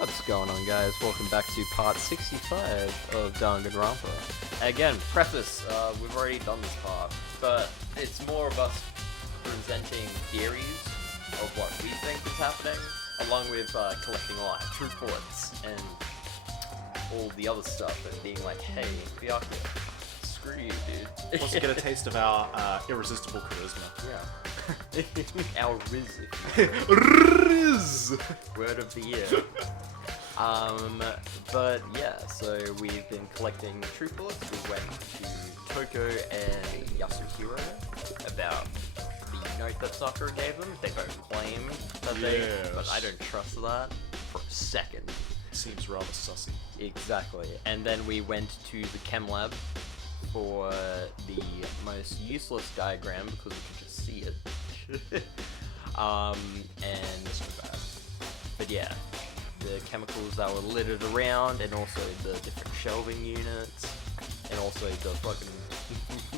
What's going on, guys? Welcome back to part 65 of Danganronpa. Again, preface, we've already done this part, but it's more of us presenting theories of what we think is happening, along with collecting like truth bullets and all the other stuff, and being like, hey, Byakuya, screw you, dude. Once you get a taste of our irresistible charisma. Yeah. Our Riz. Riz! Word of the year. But yeah, so we've been collecting truth bullets. We went to Toko and Yasuhiro about the note that Sakura gave them. They both claim that but I don't trust that for a second. Seems rather sussy. Exactly. And then we went to the chem lab for the most useless diagram because we could just see it. And but yeah, the chemicals that were littered around, and also the different shelving units, and also the fucking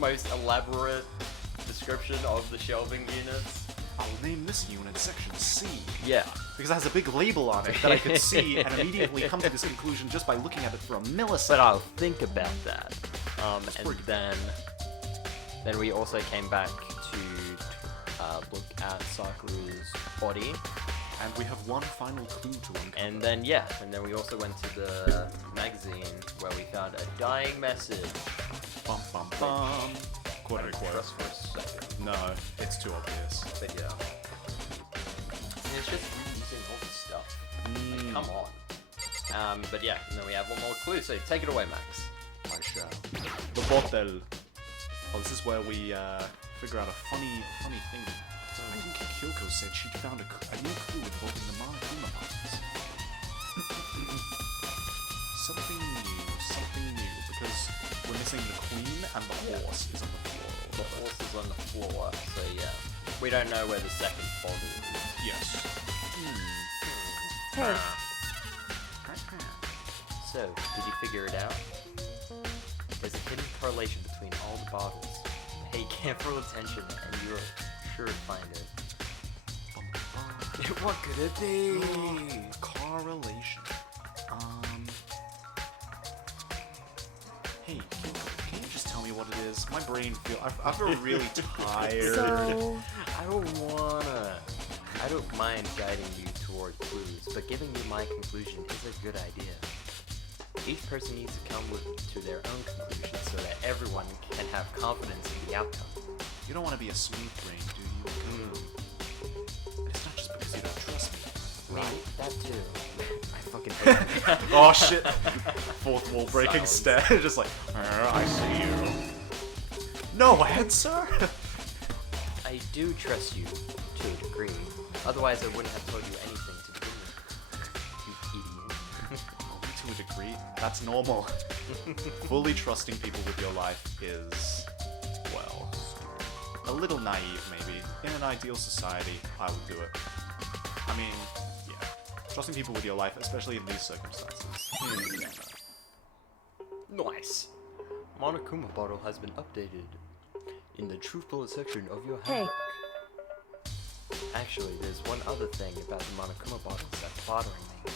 most elaborate description of the shelving units. I'll name this unit Section C. Yeah. Because it has a big label on it that I could see and immediately come to this conclusion just by looking at it for a millisecond. But I'll think about that. And then we also came back to look at Sakura's body. And we have one final clue to uncover. And then we also went to the magazine where we found a dying message. Bum bum bum. Quote unquote. Just for a second. No, it's too obvious. But yeah. And it's just reusing all this stuff. Like, come on. But yeah, and then we have one more clue, so take it away, Max. I shall. The bottle. Oh, this is where we figure out a funny thing. I think Kyoko said she'd found a new clue involving the Monokuma bottles. Something new, because we're missing the queen and the horse is on the floor. The horse is on the floor, so yeah. We don't know where the second bottle is. Yes. Hey. So, did you figure it out? There's a hidden correlation between all the bottles. Pay careful attention and you're sure to find it. What could it be? Correlation. Hey, can you just tell me what it is? My brain I feel really tired. So, I don't mind guiding you toward clues, but giving you my conclusion is a good idea. Each person needs to come to their own conclusion so that everyone can have confidence in the outcome. You don't want to be a smooth brain, do you? It's not just because you don't trust me, right? That too. I fucking hate it. Oh shit! Fourth wall breaking stare, just like, I see you. No answer? I do trust you to a degree. Otherwise, I wouldn't have told you anything to begin with. You idiot. Only to a degree? That's normal. Fully trusting people with your life is, well, a little naive maybe. In an ideal society, I would do it. I mean, yeah. Trusting people with your life, especially in these circumstances. Nice. Monokuma bottle has been updated in the truth bullet section of your hey. handbook. Actually, there's one other thing about the Monokuma bottles that's bothering me.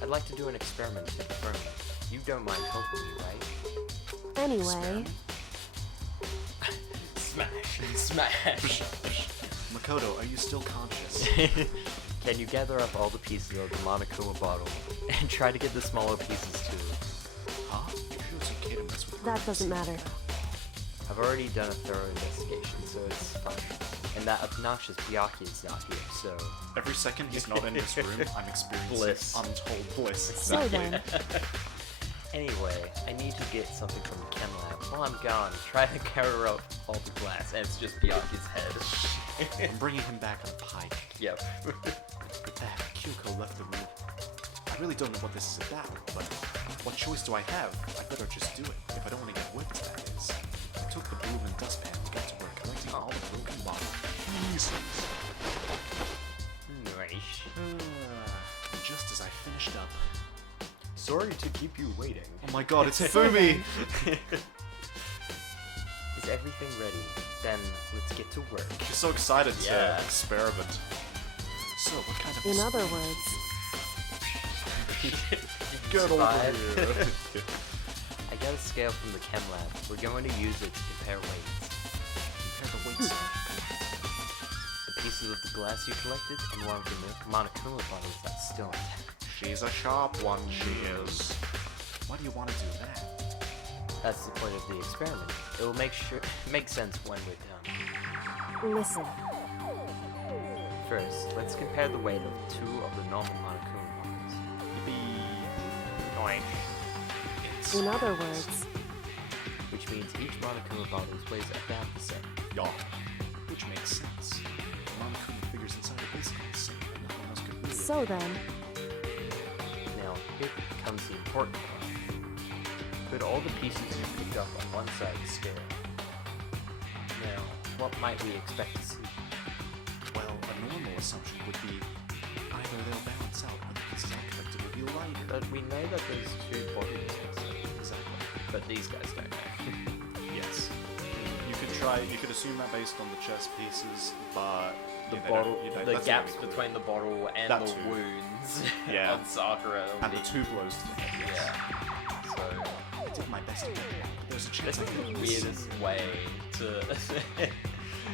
I'd like to do an experiment to confirm it. You don't mind helping me, right? Anyway. Smash! Makoto, are you still conscious? Can you gather up all the pieces of the Monokuma bottle and try to get the smaller pieces too? Huh? You're so okay to mess with That doesn't matter. I've already done a thorough investigation, so it's fine. And that obnoxious Byakuya is not here, so... Every second he's not in this room, I'm experiencing Bliss. untold bliss. So then. Anyway, I need to get something from the chem lab. While I'm gone, try to cover up all the glass, and it's just Byakuya's head. I'm bringing him back on a pike. Yep. Kyoko left the room. I really don't know what this is about, but what choice do I have? I better just do it, if I don't want to get whipped, that is. I took the broom and dustpan and got to work collecting all the broken bottle pieces. Nice. Just as I finished up. Sorry to keep you waiting. Oh my god, it's Fumi! Is everything ready? Then let's get to work. She's so excited Yeah. to experiment. So, what kind of... In other words, Get over Survive. here. I got a scale from the chem lab. We're going to use it to compare weights. Compare the weights. The pieces of the glass you collected and one of the Monokuma bottles that's still intact. She's a sharp one, she is. Why do you want to do that? That's the point of the experiment. It will make sense when we're done. Listen. First, let's compare the weight of two of the normal Monokuma bottles. Yippee. Nice. In other words, Which means each Monokuma bottle weighs about the same. Yeah. Which makes sense. Monokuma figures inside are basically the same, and nothing else could really... so then, Now, here comes the important part. Put all the pieces you picked up on one side of the scale. Now, what might we expect to see? Well, a normal assumption would be either they'll balance out or the pieces I collected will be lighter. But we know that there's two bodies missing. Exactly. But these guys don't know. Yes. You could assume that based on the chess pieces, but... The yeah, they bottle, don't- you don't- the that's gaps not really between the bottle and That the too. wounds Yeah. on Sakura. And the two blows to the head, yes. Yeah. So, I did my best to get that, but there's a chance that's I the could weirdest way to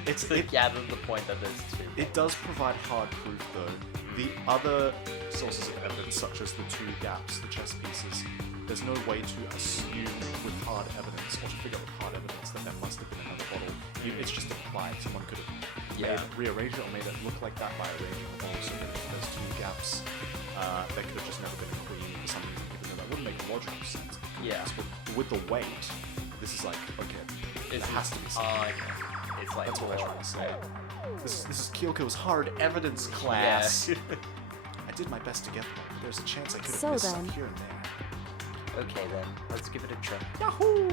It's to gather the point that there's two. It does provide hard proof, though. The other sources of evidence, such as the two gaps, the chess pieces, there's no way to assume with hard evidence, or to figure out with hard evidence, that there must have been another bottle. It's just implied. Someone could have rearranged it or made it look like that by arranging the bottle so that if there's two gaps, there could have just never been a queen for some reason, even though that wouldn't make logical sense. Yeah. But with the weight, this is like, okay, there has to be something. Okay. It's like That's what I'm more- trying to say. This is Kyoko's hard evidence class. Yeah. I did my best to get there, but there's a chance I could have So missed then. some here and there. Okay then, let's give it a try. Yahoo!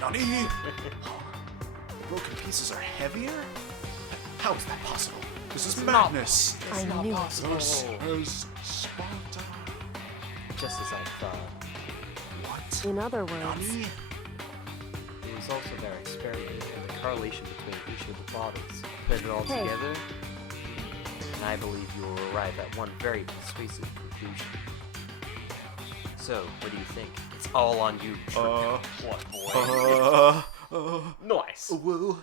Nani? The broken pieces are heavier? How is that possible? This is madness! I knew it. This is Sparta. Just as I thought. What? in other words, Nani? The results of our experiment and the correlation between each of the bottles. Put it all Hey. together, and I believe you will arrive at one very persuasive conclusion. So, what do you think? It's all on you. What boy? Nice. Well.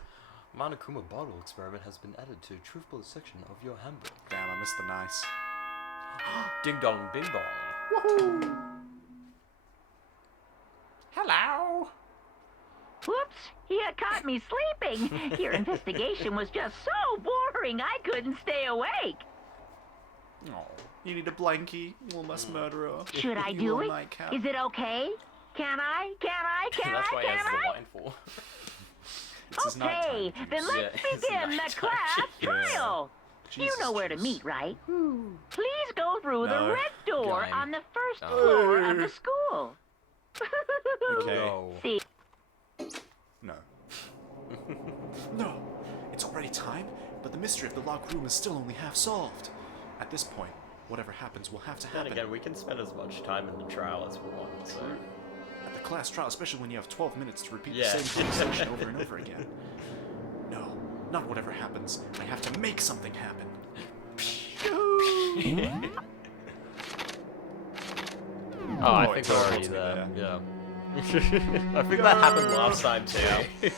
Monokuma bottle experiment has been added to truthful section of your handbook. Damn, I missed the nice. Ding dong, bing bong. Woohoo! Hello! Whoops! You caught me sleeping. Your investigation was just so boring I couldn't stay awake. Oh, you need a blankie, one less murderer. Should I You do will it? nightcap. Is it okay? Can I? Can I? Can That's I? why he Can has the I? line for. It's his Okay, nighttime. then let's Yeah, it's begin the nighttime. class Yeah. trial. You Jesus, know where to jeez. meet, right? Please go through No. the red door Fine. on the first Oh. floor of the school. Okay. No. See, No. No! It's already time, but the mystery of the locked room is still only half solved. At this point, whatever happens will have to Then happen. again, we can spend as much time in the trial as we want, so... At the class trial, especially when you have 12 minutes to repeat Yeah. the same conversation over and over again. No, not whatever happens. I have to make something happen. Oh, I Oh, think it we're teleports already me there. there. Yeah. I think that happened last time too. It did.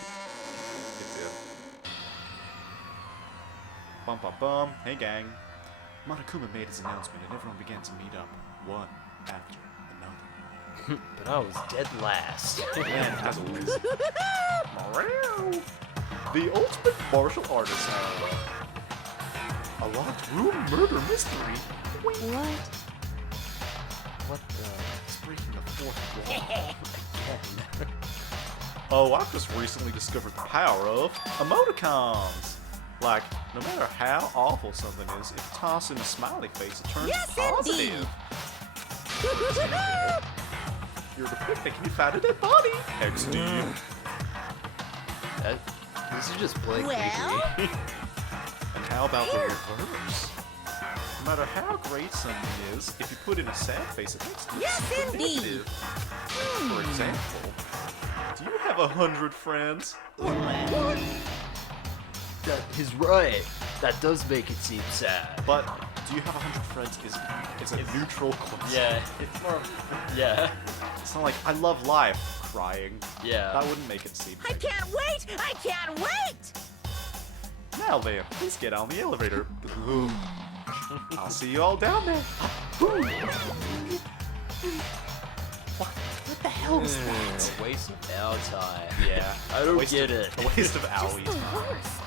Bum bum bum. Hey gang. Monokuma made his announcement and everyone began to meet up, one after another. But I was dead last. And as always, the ultimate martial artist, however. A locked room murder mystery. what? What the? It's breaking the fourth wall. Oh, I've just recently discovered the power of emoticons. Like, no matter how awful something is, if you toss in a smiley face, it turns positive. You're the picnic and you found a dead body. XD. This is just blank Well? creepy. And how about the reverse? No matter how great something is, if you put in a sad face, it makes it Yes, super indeed. negative. For example, do you have 100 friends? That is right. That does make it seem sad. But do you have 100 friends is a neutral question. Yeah, it's more. Yeah. It's not like I love life. Crying. Yeah. That wouldn't make it seem. I can't wait! I can't wait! Now then, please get on the elevator. I'll see you all down there. What the hell was that? A waste of our time. Yeah, I don't waste get of- it. A waste of Owie The time. worst.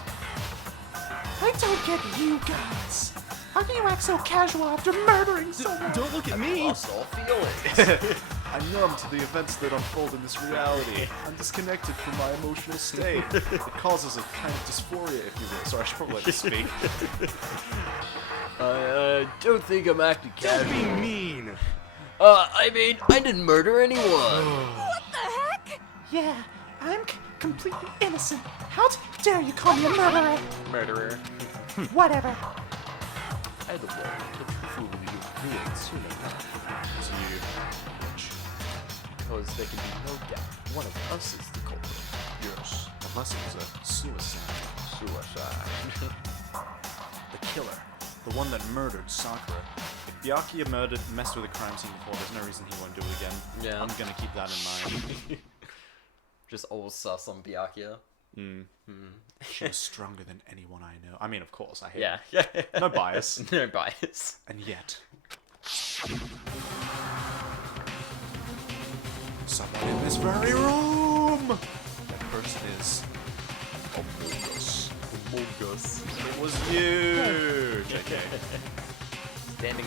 I don't get you guys. How can you act so casual after murdering someone? Don't look at me. Lost all feelings. I'm numb to the events that unfold in this reality. I'm disconnected from my emotional state. It causes a kind of dysphoria, if you will. Sorry, I should probably let you speak. I don't think I'm acting Don't casual. be mean. I mean, I didn't murder anyone. What the heck? Yeah, I'm completely innocent. How dare you call me a murderer? Murderer. Whatever. Either way, took the fool you knew it soon enough. So you, Because there can be no doubt one of us is the culprit. yes, unless it was a suicide. Suicide. The killer, the one that murdered Sakura. If Byakuya messed with a crime scene before, there's no reason he won't do it again. Yeah. I'm gonna keep that in mind. Just all sus on Byakuya. She was stronger than anyone I know. I mean, of course, I hate Yeah. her. No bias. No bias. And yet, someone in this very room! That person is Among Us. Among Us. It was you! JK. Standing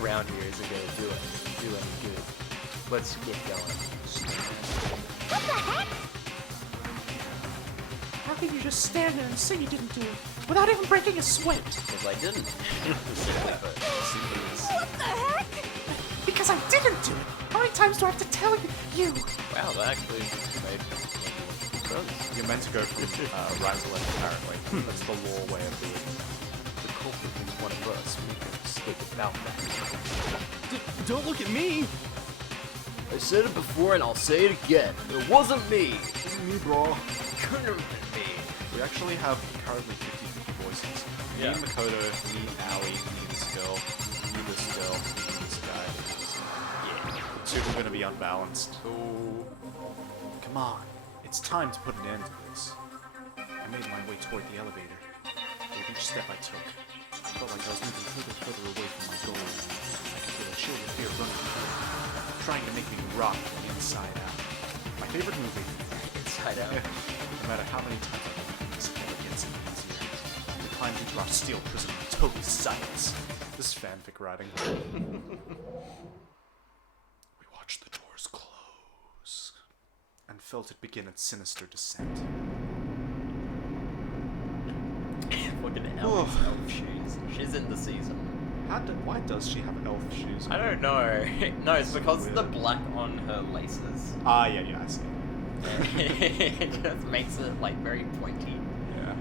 around here isn't gonna do any good. Let's get going. What the heck? How can you just stand there and say you didn't do it without even breaking a sweat? Because I didn't. Simply put. What the heck? Because I didn't do it. How many times do I have to tell you? Wow, that actually made sense. You're meant to go from right to left, apparently. That's the law way of doing it. The culprit is one of us. Make no mistake about that. Don't look at me! I said it before and I'll say it again. It wasn't me. Me, bro. Couldn't have been me. We actually have currently 50-50 voices. Yeah. Me and Makoto, me and Aoi, me and this girl, me this girl, me and this guy. Yeah. The two are gonna be unbalanced. Oh. Come on. It's time to put an end to this. I made my way toward the elevator. With each step I took, I felt like I was moving further and further away from my goal. I could feel a chill of fear running through me, trying to make me rock from the inside out. My favorite movie. Inside out. No matter how many times I look, this never gets any easier. We climbed into our steel prison in total silence. This is fanfic writing. We watched the doors close and felt it begin its sinister descent. Fucking elf shoes. She's in the season. Why does she have elf shoes? I don't know. No, it's because of the black on her laces. Ah, yeah, I see. It just makes it like very pointy. Yeah.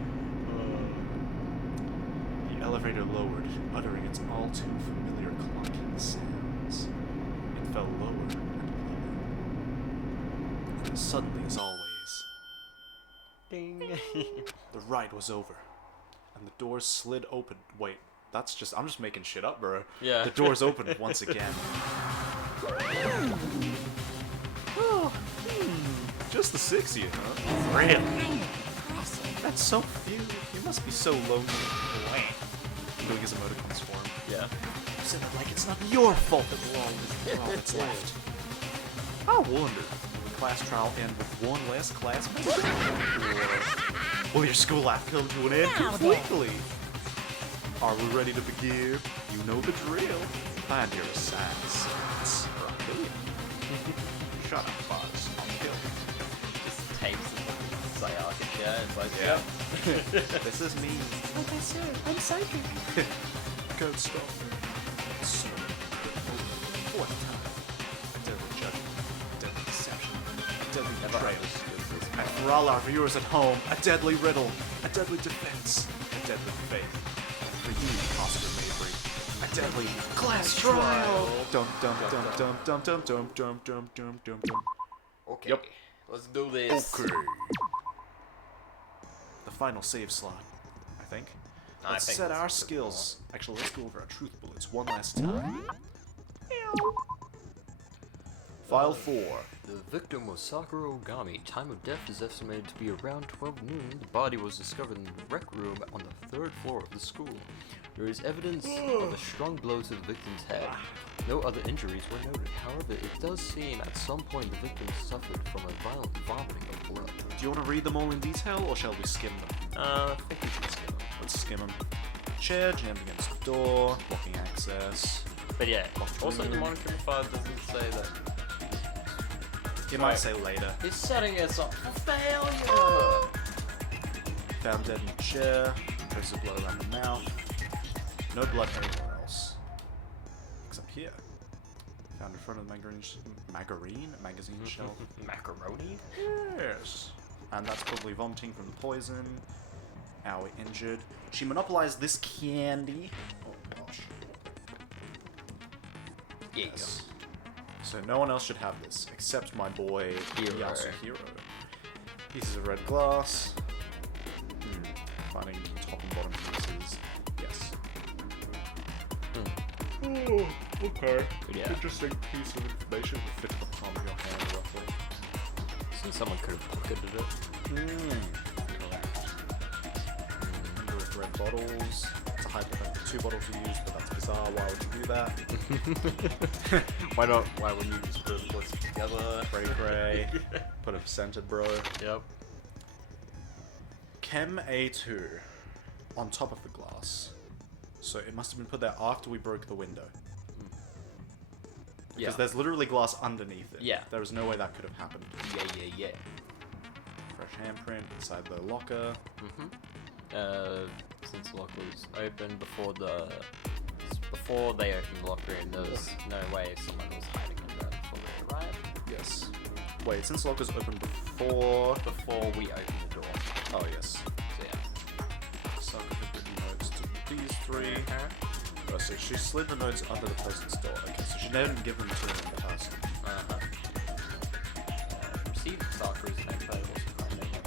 The elevator lowered, uttering its all too familiar clunking sounds. It fell lower and lower. And as suddenly as always, Ding. the ride was over, and the doors slid open. Wait, I'm just making shit up, bro. Yeah. The doors opened once again. Oh, just the 60, huh? Really? That's so few. You must be so lonely. Doing his emoticons for him. Yeah. You said it like it's not your fault that we're all that's left. I wonder, will the class trial end with one last class member? Or will your school life come to an end completely? Are we ready to begin? You know the drill. Find your assigned seats, or I'll kill you. Shut up, Buzz. I'll kill you. Just tapes the Sayaka chair. It's like, Yeah. This is me. Like I said, I'm psychic. Code stop. So, fourth time. A deadly judgment, a deadly deception, a deadly Never betrayal. understood this. And for all our viewers at home, a deadly riddle, a deadly defense, a deadly faith. And for you, Oscar Mabry, a deadly class trial. Dum dum dum dum dum dum dum dum dum dum dum dum. Okay. Yep. Let's do this. Okay. The final save slot, I think. I Let's think set that's our a bit skills. Actually, let's go over our truth bullets one last time. File 4. The victim was Sakura Ogami. Time of death is estimated to be around 12 noon. The body was discovered in the rec room on the 3rd floor of the school. There is evidence of a strong blow to the victim's head. No other injuries were noted. However, it does seem at some point the victim suffered from a violent vomiting of blood. Do you want to read them all in detail, or shall we skim them? I think we should skim them. Let's skim them. Chair jammed against the door, blocking access. But yeah, also the room. monitoring file doesn't say that. It might say later. He's setting us up for failure! Found dead in the chair. Traces of blood around the mouth. No blood anywhere else. Except here. Found in front of the magazine shelf. Macaroni? Yes. And that's probably vomiting from the poison. Owie injured. She monopolized this candy. Oh gosh. Yeah. Yes. So no one else should have this, except my boy Hero. Yasuhiro. Pieces of red glass. Finding top and bottom pieces. Yes. Oh, okay. Yeah. Interesting piece of information that fits the palm of your hand roughly. So someone could have pocketed it. Number of red bottles. It's a hypothetical 2 bottles to use, but that's bizarre. Why would you do that? Why not? Why wouldn't you just put the bullets together? Cray. Put a percented bro. Yep. Chem A2 on top of the glass. So it must have been put there after we broke the window. Yeah. Because there's literally glass underneath it. Yeah. There was no way that could have happened. Yeah. Fresh handprint inside the locker. Since the locker was open before they opened the locker room, there was no way someone was hiding in there before they arrived. Yes. Wait, since the locker's open before... Before we opened the door. Oh, yes. So yeah. Sakura had written notes to these 3. Oh, so she slid the notes under the person's door. Okay, so she didn't give them to them in person. Received Sakura's name plate, also found name of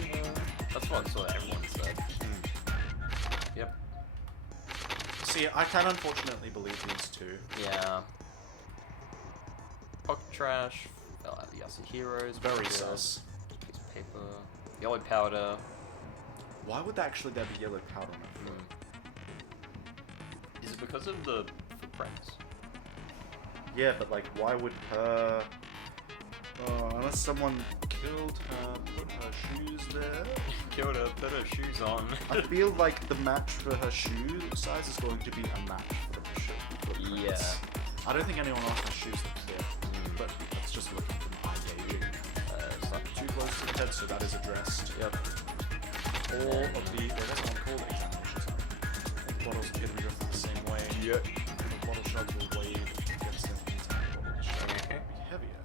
receiver. That's what everyone said. Yep. See, I can unfortunately believe these 2. Yeah. Pocket trash. Yasuhiro's Very pocket, sus. Piece of paper. Yellow powder. Why would actually there be yellow powder on it? Is it because of the footprints? Yeah, but like, why would her... unless someone killed her, put her shoes there? Killed her, put her shoes on. I feel like the match for her shoe size is going to be a match for the shoe. Yeah. I don't think anyone else has shoes that fit, but that's just looking from eye gauging. It's like 2 blows to the head, so that is addressed. Yep. All of the... That's what I'm called examinations. The bottles appear to be written the same way. Yep. The bottle shards will weighed against the entire bottle. The shard will be heavier.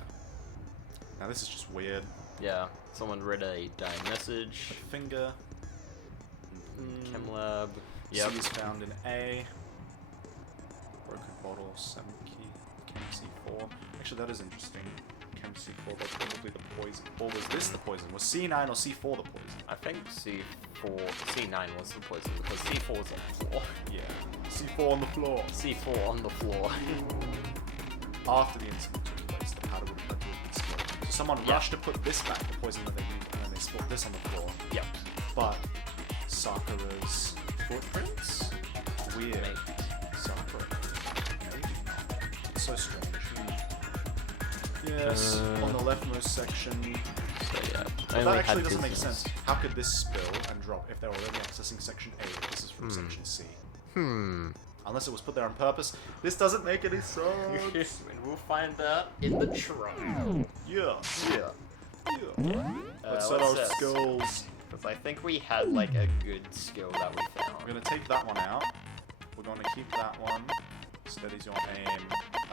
Now this is just weird. Yeah. Someone read a dying message. Finger. Chem lab. Yep. C is found in A. Broken bottle, 7 key. Chem C4. Actually, that is interesting. Chem C4, that's probably the poison. Or was this the poison? Was C9 or C4 the poison? I think C9 was the poison because C4 was on the floor. Yeah. C4 on the floor. C4 on the floor. After the incident took place, the powder would have been spilled. So someone rushed to put this back, the poison that they used, and then they spilled this on the floor. Yep. But Sakura's footprints? Weird. Maybe. Sakura. Maybe not. It's so strange. Yes, on the leftmost section. So yeah. But that actually doesn't make sense. How could this spill and drop if they're already accessing section A if this is from section C? Unless it was put there on purpose. This doesn't make any sense. And we'll find that in the trial. Yeah. Yeah. Let's set our set. skills. Because I think we had like a good skill that we found. We're going to take that one out. We're going to keep that one. Steadies your aim.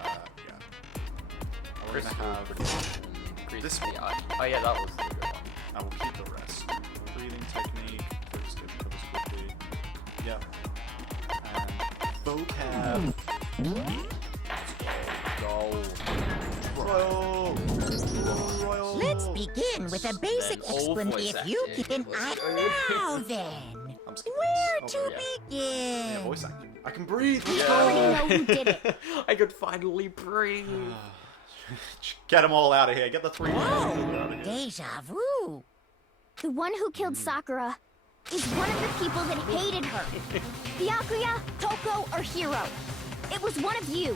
Yeah. We're going to have this one. Oh yeah, that was the good one. I will keep the rest. Breathing technique. Focus skill covers quickly. Yeah. And vocab. Royal. Let's begin with a basic Then all explanation. voice If you acting. keep an Let's eye go. now, then. I'm I'm skipping Where this. to Oh, yeah, begin? voice acting. I can breathe. I already know who did it. I could finally breathe. Get them all out of here. Get the three. Whoa, deja vu. The one who killed Sakura is one of the people that hated her. Byakuya, Toko, or Hiro. It was one of you.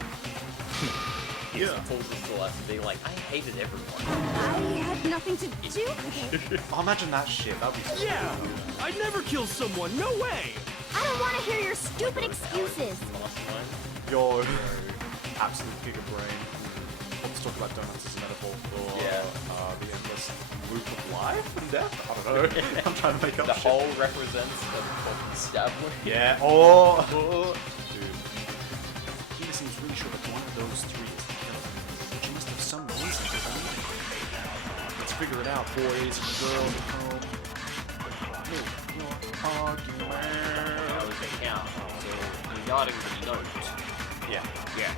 He pulls us to us and being like, I hated everyone. I had nothing to do with it. Oh, imagine that shit. That'd be so Yeah, cool. I'd never kill someone. No way. I don't want to hear your stupid excuses. Mastermind. Yo, absolute gigabrain. Let's talk about donuts as a metaphor for the endless loop of life and death. I don't know. I'm trying to make up The shit. whole represents a fucking stab wound. Yeah. Oh. Dude. He seems really sure that one of those three is the killer. But she must have some reason to believe it. Let's figure it out, boys and girls at home. Make your argument. I was making out. So, regarding the note. Yeah. Yeah.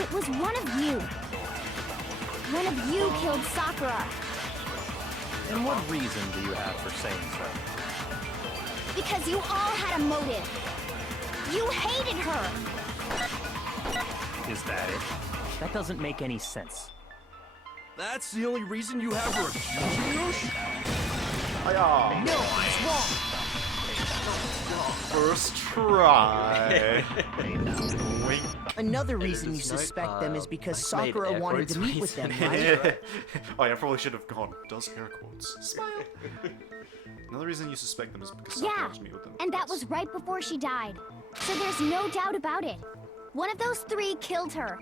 It was one of you. One of you killed Sakura. And what reason do you have for saying so? Because you all had a motive. You hated her. Is that it? That doesn't make any sense. That's the only reason you have for accusing Yoshi? Hiya. No, it's wrong. First try. Wink. Another reason you this note, suspect them is because I made Sakura air wanted to quotes meet with them, recently. right? Oh yeah, I probably should have gone. Does air quotes. Smile. Another reason you suspect them is because Sakura Yeah, wants to meet with them. and that was right before she died. So there's no doubt about it. One of those three killed her.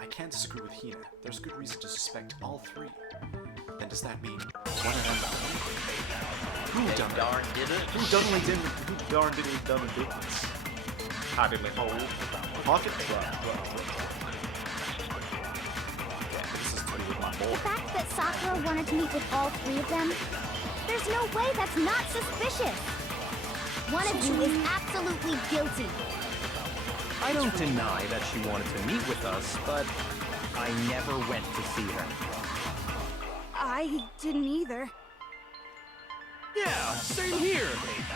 I can't disagree with Hina. There's good reason to suspect all three. Then does that mean one of them died? Who done it? Darn did it. Who darn did he done this? How did they hold? Pocket? Yeah, this is totally with my The boy. fact that Sakura wanted to meet with all three of them, there's no way that's not suspicious. One of you is absolutely guilty. I don't deny that she wanted to meet with us, but I never went to see her. I didn't either. Yeah, same here.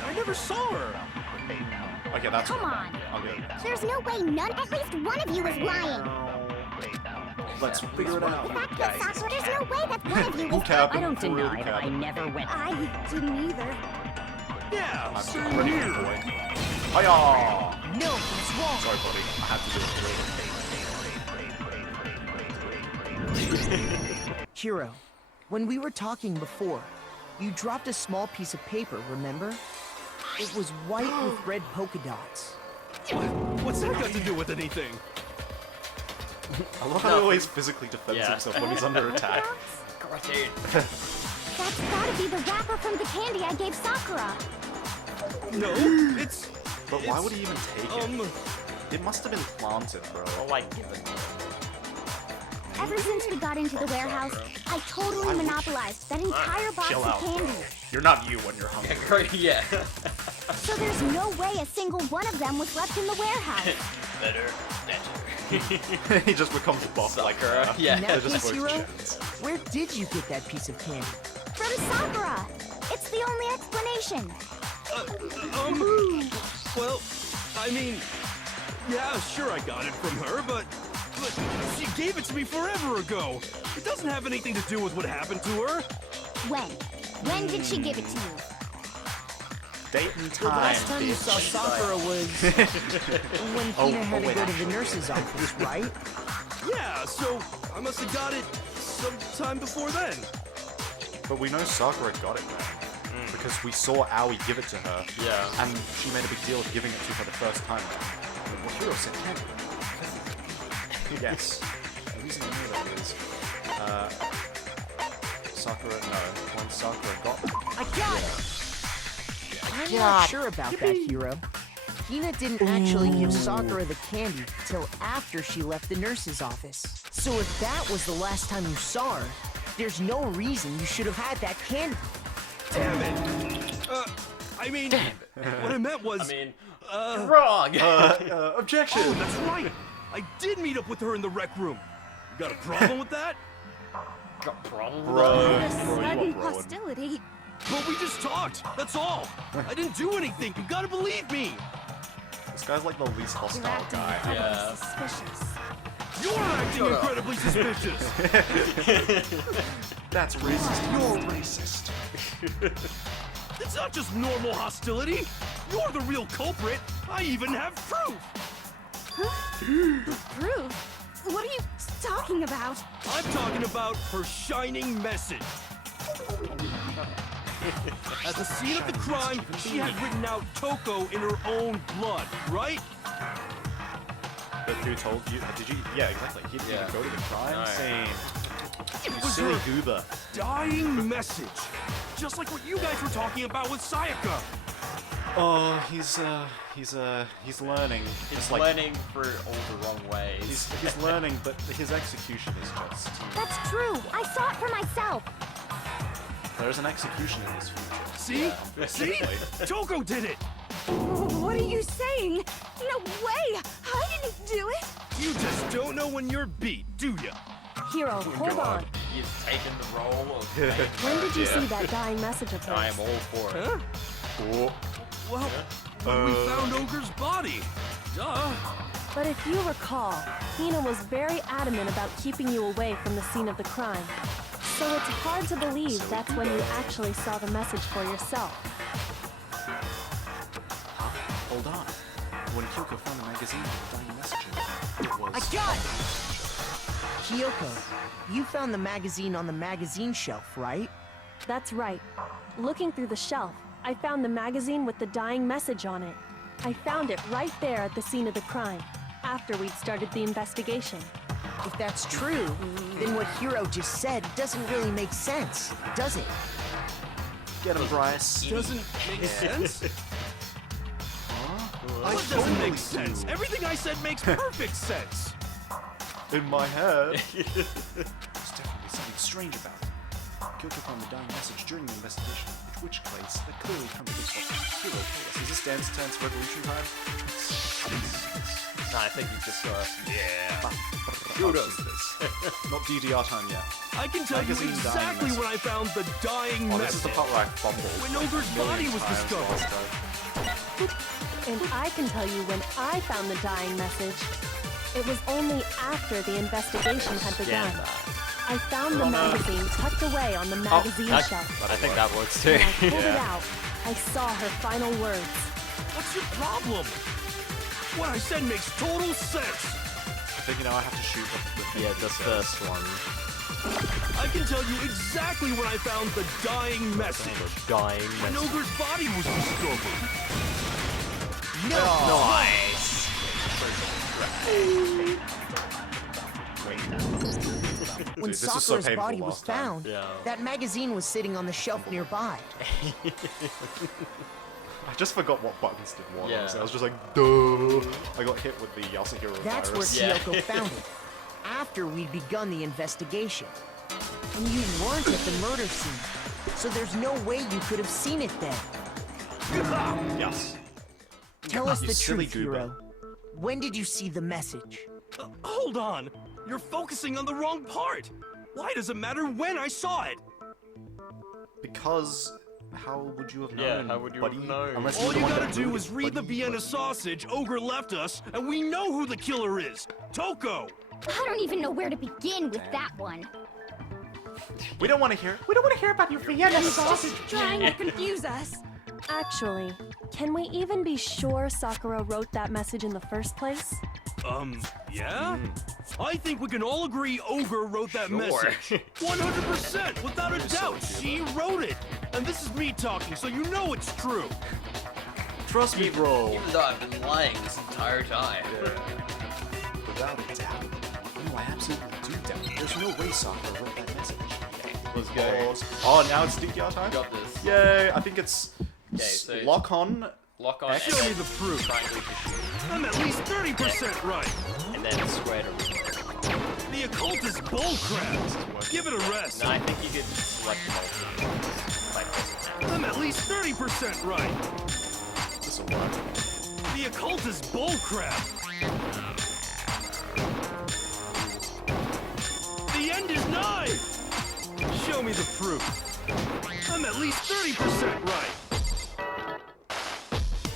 I never saw her. Okay, that's Come on. I'll get it. There's no way none, at least one of you is lying. Let's figure it The out. fact that Sakura, there's no way that one of you Who is... capped I him? don't For real, deny who that I capped him? never went. I didn't either. Yeah, I'm same ready, here. boy. Hiya! No, it's wrong. Sorry, buddy. I had to do it. Hiro, when we were talking before, you dropped a small piece of paper, remember? It was white with red polka dots. What's that got to do with anything? I love how he always physically defends Yeah. himself when he's under attack. Cartoon. That's gotta be the wrapper from the candy I gave Sakura. No, it's... But why would he even take it? Um, It must have been planted, bro. Oh, I give it. Ever since we got into the warehouse, I totally monopolized that entire box Chill of out, bro. candy. You're not you when you're hungry. Yeah, great, yeah. So there's no way a single one of them was left in the warehouse. Better. He just becomes a boss like Sakura, her. yeah. In They're that just case, both Hiro, gens. where did you get that piece of candy? From Sakura. It's the only explanation. well, I mean, yeah, sure I got it from her, but she gave it to me forever ago. It doesn't have anything to do with what happened to her. When? When did she give it to you? Date and The time, last time you bitch. saw Sakura was when Hina had to wait, go to the actually. nurse's office, right? Yeah, so I must have got it sometime before then. But we know Sakura got it then. Because we saw Aoi give it to her. Yeah. And she made a big deal of giving it to her the first time. Well, Hiro said candy. Yes. The reason I know that is, Sakura, no, when Sakura got it. I got it! I'm not sure about that, Hiro. Hina didn't actually give Sakura the candy till after she left the nurse's office. So if that was the last time you saw her, there's no reason you should have had that candy. Damn it. I mean, what I meant was... Wrong! Objection! Oh, that's right. I did meet up with her in the rec room. You got a problem with that? Got problem? Bro, A you sudden are broad. hostility. But we just talked, that's all. I didn't do anything, you gotta believe me. This guy's like the least You're hostile acting guy. incredibly Yeah. suspicious. You're acting incredibly suspicious. That's racist. You're racist. It's not just normal hostility. You're the real culprit. I even have proof. Proof? What are you talking about? I'm talking about her shining message. At the scene of the crime, she had written out Toko in her own blood, right? But who told you? Did you? Yeah, exactly. He didn't even go to the crime No. scene. It You was silly her goober. dying message. Just like what you guys were talking about with Sayaka. Oh, he's learning. He's Just like learning for all the wrong ways. he's learning, but his execution is just. That's true. I saw it for myself. There's an execution in this future. See? See? Toko did it. What are you saying? No way! I didn't do it! You just don't know when you're beat, do ya? Hero, hold on. You've taken the role of. When did you see that dying message of hers? I am all for it. Huh? Oh, Well, when we found Ogre's body. Duh. But if you recall, Hina was very adamant about keeping you away from the scene of the crime. So it's hard to believe that's when you actually saw the message for yourself. hold on. When Kyoko found the magazine with the dying message in it, it was. I got it! Kyoko, you found the magazine on the magazine shelf, right? That's right. Looking through the shelf, I found the magazine with the dying message on it. I found it right there at the scene of the crime, after we'd started the investigation. If that's true, then what Hiro just said doesn't really make sense, does it? Get him, Bryce. Doesn't make sense? I What doesn't totally make sense? do. Everything I said makes perfect sense. In my head. There's definitely something strange about it. Kyoko found the dying message during the investigation, which place that clearly contradicts what Hiro told us. Is this Dance Dance Revolution time? No, I think you just Shoot us. Not DDR time yet. I can tell you Magazine dying exactly message. when I found the dying Oh, message. this is the part where I fumbled. When Ogre's body was times discovered. last time. And I can tell you when I found the dying message. It was only after the investigation had begun. I found the magazine tucked away on the magazine shelf. I think that works too. When I pulled it out, I saw her final words. What's your problem? What I said makes total sense. I think, I have to shoot the thing Yeah, he the says. first one. I can tell you exactly when I found the dying message. Dying When message. Ogre's body was discovered. Nice! When this is so Sakura's painful body was last time. found, Yeah. that magazine was sitting on the shelf nearby. I just forgot what buttons did what. Yeah. Honestly. I was just like, duh. I got hit with the Yasuhiro That's where virus. Yeah. Kyoko found it, after we'd begun the investigation. And you weren't at the murder scene, so there's no way you could have seen it then. Yes. Tell us You the silly truth, goober. Hiro. When did you see the message? Hold on. You're focusing on the wrong part. Why does it matter when I saw it? Because how would you have known? Yeah, how would you have buddy? known? Unless All you're the you one gotta that do wrote is it, read the buddy, Vienna buddy. sausage Ogre left us, and we know who the killer is. Toko! I don't even know where to begin with that one. We don't want to hear. We don't want to hear about your Vienna sausage. Trying to confuse us. Actually, can we even be sure Sakura wrote that message in the first place? Yeah? I think we can all agree Ogre wrote that message. 100%, without a doubt, she wrote it. And this is me talking, so you know it's true. Trust me, bro. Even though I've been lying this entire time. Without a doubt. No, I absolutely do doubt it. There's no way Sakura wrote that message. Let's go. Oh, now it's DDR time? Got this. Yay! I think it's so- lock on. Lock on. Show me the proof. Triangle to shoot. I'm at least 30% right. And then square to read. The occult is bullcrap. Give it a rest. No, I think you could select multiple. Like this. I'm at least 30% right. This'll work. The occult is bullcrap. The end is nigh. Show me the proof. I'm at least 30% right.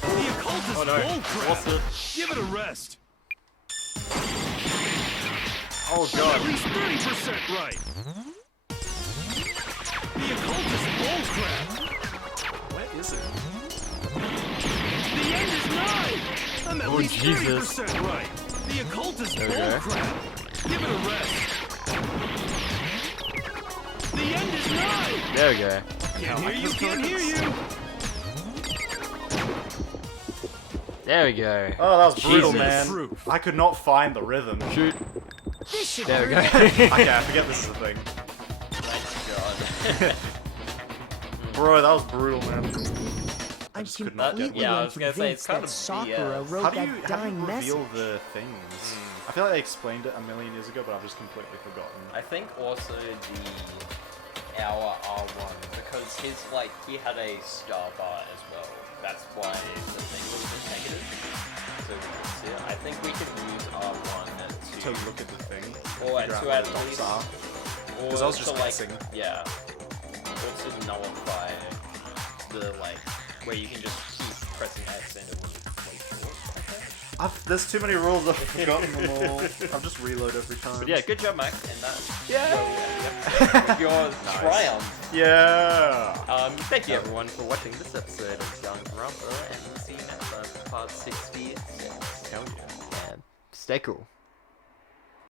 The occult is Oh, no. bullcrap. What's it? Give it a rest. Oh I'm god. at least 30% right. The occult is bullcrap. Where is it? The end is nigh. I'm at Oh, least Jesus. 30% right. The occult is There we go. bullcrap. Give it a rest. The end is nigh. There we go. Can't hear you, can't hear you. There we go. Oh, that was brutal, Jesus. man. Proof. I could not find the rhythm. Shoot. This should There we go. hurt. Okay, I forget this is a thing. Thank God. Bro, that was brutal, man. I'm just could not get completely Yeah, I was gonna say, it's unconvinced kind that of Sakura BS. wrote How do that you dying reveal message. the things? I feel like they explained it a million years ago, but I've just completely forgotten. I think also our R1, because he had a star bar as well. That's why the thing was a negative. So we can see it. I think we can use R1 To look at the thing, or figure out to where at the dots least, are. or 'Cause I was just to guessing. yeah, or to nullify the where you can just keep pressing X and it will wait for it. I think. There's too many rules, I've forgotten them all. I'll just reload every time. But yeah, good job, Max, and that. Yeah. With your triumph. Yeah. Thank you everyone for watching this episode of Danganronpa, and we'll see you next time for part 66. Hell yeah. And stay cool.